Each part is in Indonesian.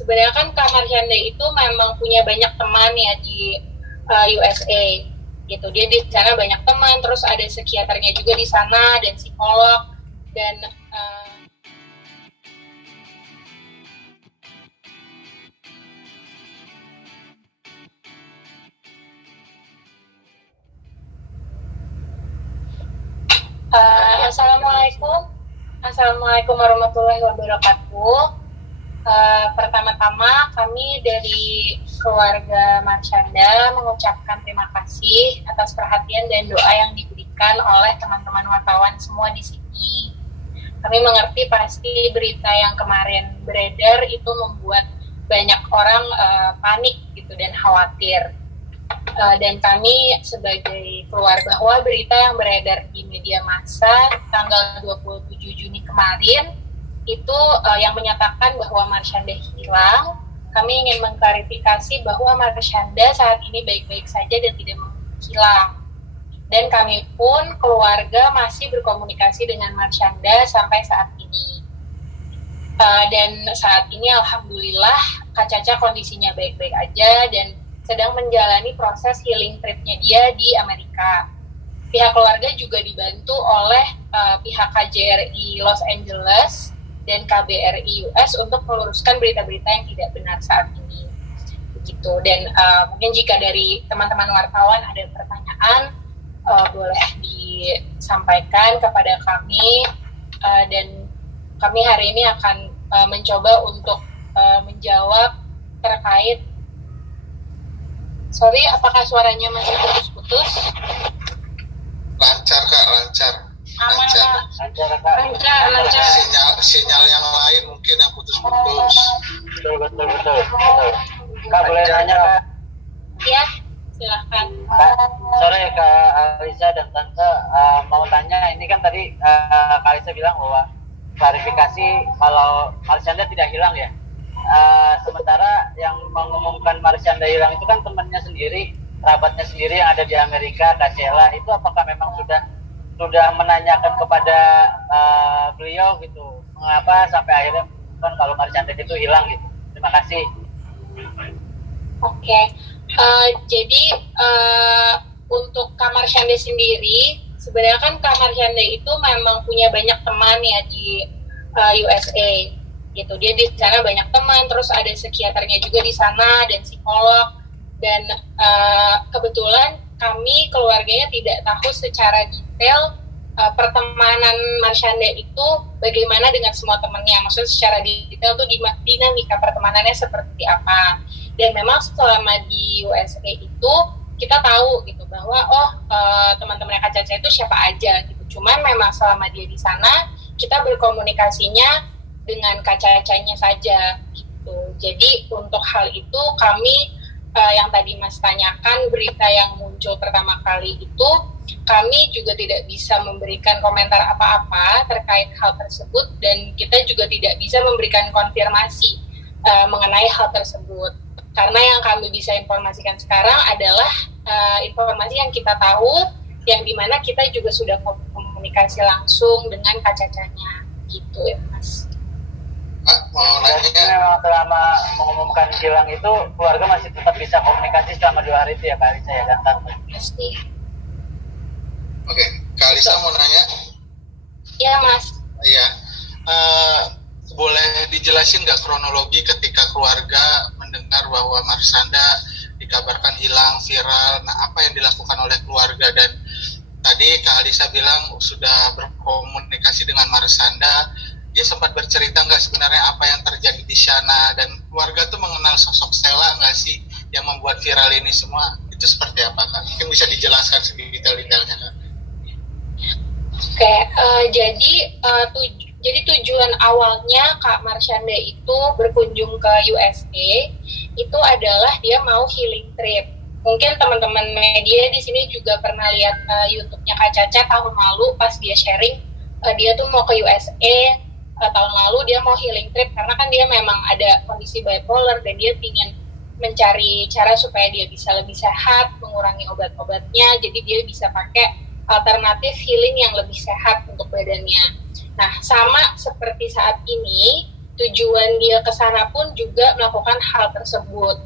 sebenarnya kan Kak Marsyanda itu memang punya banyak teman ya di USA gitu. Dia di sana banyak teman, terus ada psikiaternya juga di sana dan psikolog dan Assalamualaikum warahmatullahi wabarakatuh. Pertama-tama kami dari keluarga Marsyanda mengucapkan terima kasih atas perhatian dan doa yang diberikan oleh teman-teman wartawan semua di sini. Kami mengerti pasti berita yang kemarin beredar itu membuat banyak orang panik gitu dan khawatir. Dan kami sebagai keluarga bahwa berita yang beredar di media massa tanggal 27 Juni kemarin itu yang menyatakan bahwa Marsyanda hilang. Kami ingin mengklarifikasi bahwa Marsyanda saat ini baik-baik saja dan tidak hilang. Dan kami pun keluarga masih berkomunikasi dengan Marsyanda sampai saat ini. Dan saat ini alhamdulillah Kak Caca kondisinya baik-baik aja dan sedang menjalani proses healing trip-nya dia di Amerika. Pihak keluarga juga dibantu oleh pihak KJRI Los Angeles dan KBRI US untuk meluruskan berita-berita yang tidak benar saat ini. Begitu. Dan mungkin jika dari teman-teman wartawan ada pertanyaan, boleh disampaikan kepada kami, dan kami hari ini akan mencoba untuk menjawab terkait. Sorry, apakah suaranya masih putus-putus? Lancar Kak, lancar. Aman Kak. Lancar. Sinyal yang lain mungkin yang putus-putus. Betul. Kak boleh nanya Kak? Ya, silahkan. Sore Kak Alisa dan Tante, mau tanya, ini kan tadi Kak Alisa bilang bahwa klarifikasi kalau Marsyanda tidak hilang ya. Sementara yang mengumumkan Marsyanda hilang itu kan temannya sendiri, kerabatnya sendiri yang ada di Amerika, Kak Cela. Itu apakah memang sudah menanyakan kepada beliau gitu, mengapa sampai akhirnya kan kalau Marsyanda itu hilang gitu? Terima kasih. Oke. Jadi untuk Kak Marsyanda sendiri, sebenarnya kan Kak Marsyanda itu memang punya banyak teman ya di USA gitu. Dia di sana banyak teman, terus ada psikiaternya juga di sana dan psikolog. Dan kebetulan kami keluarganya tidak tahu secara detail pertemanan Marsyanda itu bagaimana dengan semua temannya. Maksudnya secara detail tuh dinamika pertemanannya seperti apa. Dan memang selama di USA itu kita tahu gitu bahwa teman-teman Kak Caca itu siapa aja gitu. Cuman memang selama dia di sana kita berkomunikasinya dengan Kak Cacanya saja gitu. Jadi untuk hal itu kami yang tadi Mas tanyakan, berita yang muncul pertama kali itu, kami juga tidak bisa memberikan komentar apa-apa terkait hal tersebut dan kita juga tidak bisa memberikan konfirmasi mengenai hal tersebut. Karena yang kami bisa informasikan sekarang adalah informasi yang kita tahu, yang dimana kita juga sudah komunikasi langsung dengan Kak Cacanya gitu ya Mas. Mau nanya, memang selama mengumumkan hilang itu keluarga masih tetap bisa komunikasi selama 2 hari itu ya Kak Alisa ya dan Tante? Pasti. Oke, Kak Alisa mau nanya? Iya Mas. Iya. Boleh dijelasin nggak kronologi ketika keluarga mendengar bahwa Marsyanda dikabarkan hilang, viral, nah apa yang dilakukan oleh keluarga? Dan tadi Kak Alisa bilang sudah berkomunikasi dengan Marsyanda, dia sempat bercerita nggak sebenarnya apa yang terjadi di sana, dan keluarga tuh mengenal sosok Stella nggak sih yang membuat viral ini semua? Itu seperti apa Kak? Mungkin bisa dijelaskan sedetail-detailnya Kak? Oke, jadi tujuan awalnya Kak Marsyanda itu berkunjung ke USA itu adalah dia mau healing trip. Mungkin teman-teman media di sini juga pernah lihat YouTube-nya Kak Caca tahun lalu pas dia sharing, dia tuh mau ke USA tahun lalu, dia mau healing trip karena kan dia memang ada kondisi bipolar dan dia ingin mencari cara supaya dia bisa lebih sehat, mengurangi obat-obatnya, jadi dia bisa pakai alternatif healing yang lebih sehat untuk badannya. Nah, sama seperti saat ini, tujuan dia ke sana pun juga melakukan hal tersebut.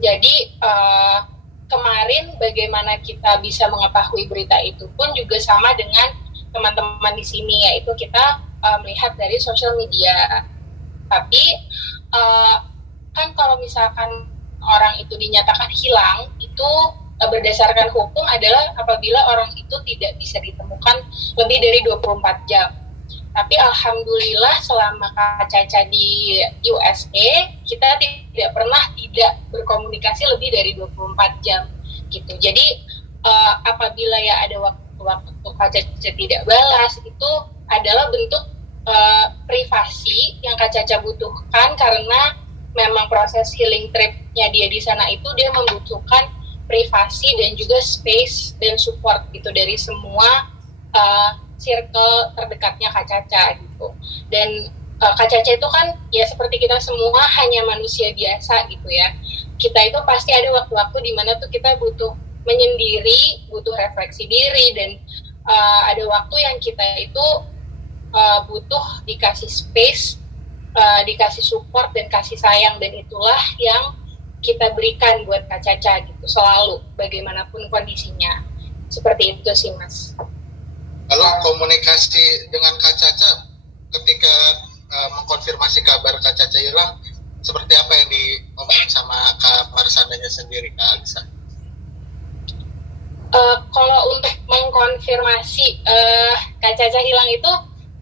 Jadi kemarin bagaimana kita bisa mengetahui berita itu pun juga sama dengan teman-teman di sini, yaitu kita melihat dari sosial media. Tapi kan kalau misalkan orang itu dinyatakan hilang, itu berdasarkan hukum adalah apabila orang itu tidak bisa ditemukan lebih dari 24 jam. Tapi alhamdulillah selama Kak Caca di USA, kita tidak pernah tidak berkomunikasi lebih dari 24 jam gitu. Jadi apabila ya ada waktu Kak Caca tidak balas, itu adalah bentuk privasi yang Kak Caca butuhkan, karena memang proses healing trip-nya dia di sana itu dia membutuhkan privasi dan juga space dan support gitu dari semua circle terdekatnya Kak Caca gitu. Dan Kak Caca itu kan ya seperti kita semua hanya manusia biasa gitu ya. Kita itu pasti ada waktu-waktu di mana tuh kita butuh menyendiri, butuh refleksi diri, dan ada waktu yang kita itu butuh dikasih space, dikasih support dan kasih sayang, dan itulah yang kita berikan buat Kak Caca gitu, selalu bagaimanapun kondisinya. Seperti itu sih Mas. Lalu komunikasi dengan Kak Caca ketika mengkonfirmasi kabar Kak Caca hilang, seperti apa yang diomongin sama Kak Marsandanya sendiri, Kak Alisa? Kalau untuk mengkonfirmasi Kak Caca hilang itu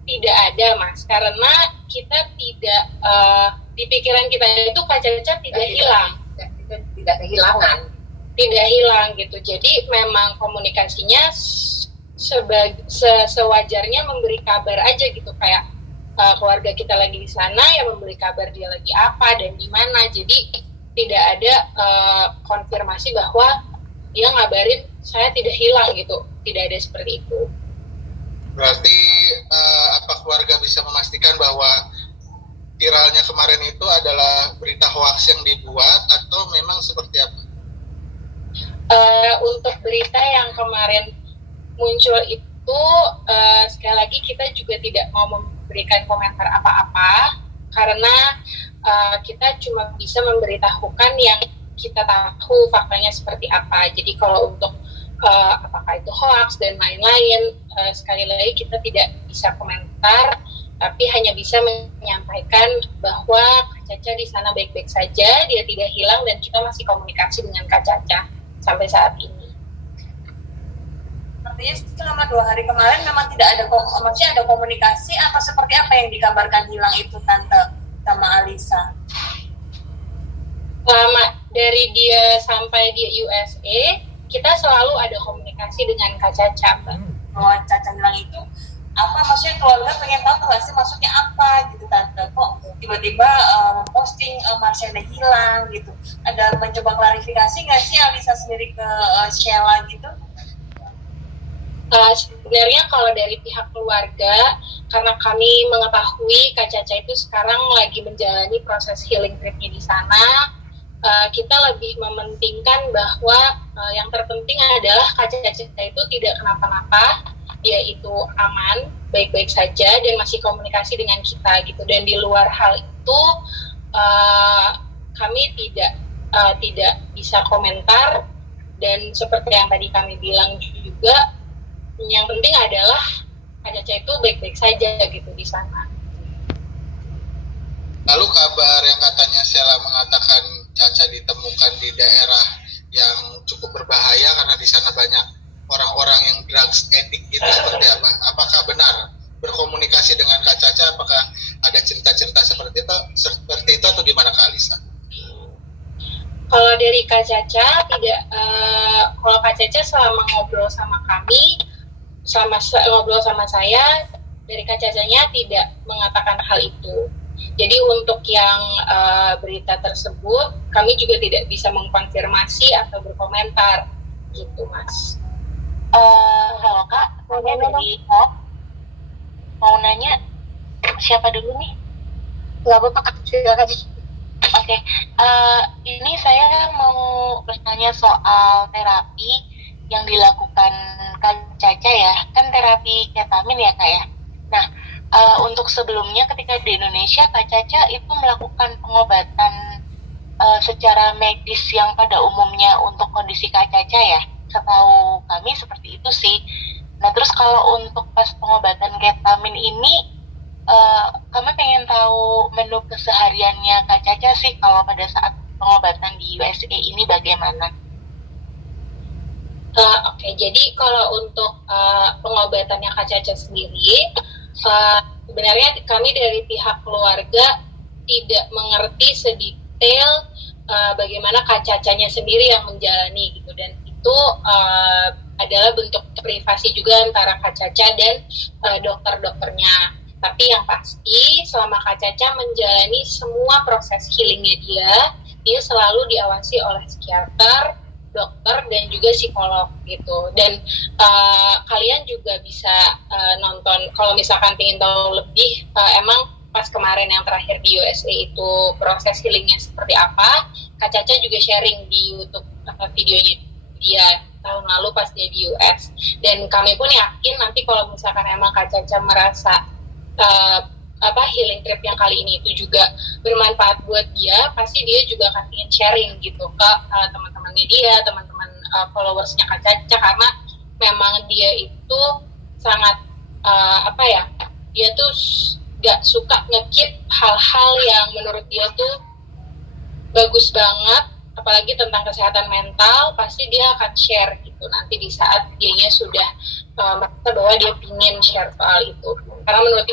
tidak ada Mas, karena kita tidak di pikiran kita itu Kak Caca tidak hilang. Tidak kehilangan, tidak hilang gitu. Jadi memang komunikasinya sewajarnya memberi kabar aja gitu, kayak keluarga kita lagi di sana ya memberi kabar dia lagi apa dan di mana. Jadi tidak ada konfirmasi bahwa dia ngabarin saya tidak hilang gitu, tidak ada seperti itu. Berarti apa keluarga bisa memastikan bahwa viralnya kemarin itu adalah berita hoax yang dibuat atau memang seperti apa? Untuk berita yang kemarin muncul itu sekali lagi kita juga tidak mau memberikan komentar apa-apa, karena kita cuma bisa memberitahukan yang kita tahu faktanya seperti apa. Jadi kalau untuk apakah itu hoax dan lain-lain, sekali lagi kita tidak bisa komentar, tapi hanya bisa menyampaikan bahwa Kak Caca di sana baik-baik saja, dia tidak hilang, dan kita masih komunikasi dengan Kak Caca sampai saat ini. artinya selama 2 hari kemarin memang tidak ada, maksudnya ada komunikasi atau seperti apa yang dikabarkan hilang itu Tante sama Alisa? Lama dari dia sampai di USA, kita selalu ada komunikasi dengan Kak Caca, Mbak. Bahwa Caca hilang itu apa, maksudnya keluarga pengen tahu nggak sih maksudnya apa gitu Tante, kok tiba-tiba memposting Marshanda hilang gitu, ada mencoba klarifikasi nggak sih Alisa sendiri ke Sheila gitu? Sebenarnya kalau dari pihak keluarga, karena kami mengetahui Kak Caca itu sekarang lagi menjalani proses healing trip-nya di sana, kita lebih mementingkan bahwa yang terpenting adalah Kak Caca itu tidak kenapa-napa, dia itu aman, baik-baik saja, dan masih komunikasi dengan kita gitu. Dan di luar hal itu kami tidak bisa komentar, dan seperti yang tadi kami bilang juga, yang penting adalah Kak Caca itu baik-baik saja gitu di sana. Lalu kabar yang katanya Sheila mengatakan Caca ditemukan di daerah yang cukup berbahaya karena di sana banyak orang-orang yang drugs addict itu seperti apa? Apakah benar? Berkomunikasi dengan Kak Caca, apakah ada cerita-cerita seperti itu atau gimana Kak Alisa? Kalau dari Kak Caca tidak, kalau Kak Caca selama ngobrol sama kami, ngobrol sama saya, dari Kak Cacanya tidak mengatakan hal itu. Jadi untuk yang berita tersebut, kami juga tidak bisa mengkonfirmasi atau berkomentar, gitu Mas. Halo Kak, saya dari mau nanya siapa dulu nih? Nggak apa-apa Kak, silakan. Oke, ini saya mau bertanya soal terapi yang dilakukan Kak Caca ya, kan terapi ketamin ya Kak ya. Nah, untuk sebelumnya ketika di Indonesia Kak Caca itu melakukan pengobatan secara medis yang pada umumnya untuk kondisi Kak Caca ya, setahu kami seperti itu sih. Nah terus kalau untuk pas pengobatan ketamin ini kami pengen tahu menu kesehariannya Kak Caca sih kalau pada saat pengobatan di USA ini bagaimana? Oke, jadi kalau untuk pengobatannya Kak Caca sendiri, sebenarnya kami dari pihak keluarga tidak mengerti sedetail bagaimana Kak Cacanya sendiri yang menjalani gitu, dan itu adalah bentuk privasi juga antara Kak Caca dan dokter-dokternya. Tapi yang pasti selama Kak Caca menjalani semua proses healingnya dia selalu diawasi oleh psikiater, dokter, dan juga psikolog gitu. Dan kalian juga bisa nonton kalau misalkan ingin tahu lebih emang pas kemarin yang terakhir di USA itu proses healingnya seperti apa, Kak Caca juga sharing di YouTube videonya dia tahun lalu pas dia di US. Dan kami pun yakin nanti kalau misalkan emang Kak Caca merasa healing trip yang kali ini itu juga bermanfaat buat dia, pasti dia juga akan ingin sharing gitu ke teman-temannya dia, teman-teman followersnya Kak Caca, karena memang dia itu sangat dia tuh gak suka nge-keep hal-hal yang menurut dia tuh bagus banget, apalagi tentang kesehatan mental, pasti dia akan share gitu nanti di saat dianya sudah merasa bahwa dia ingin share soal itu, karena menurut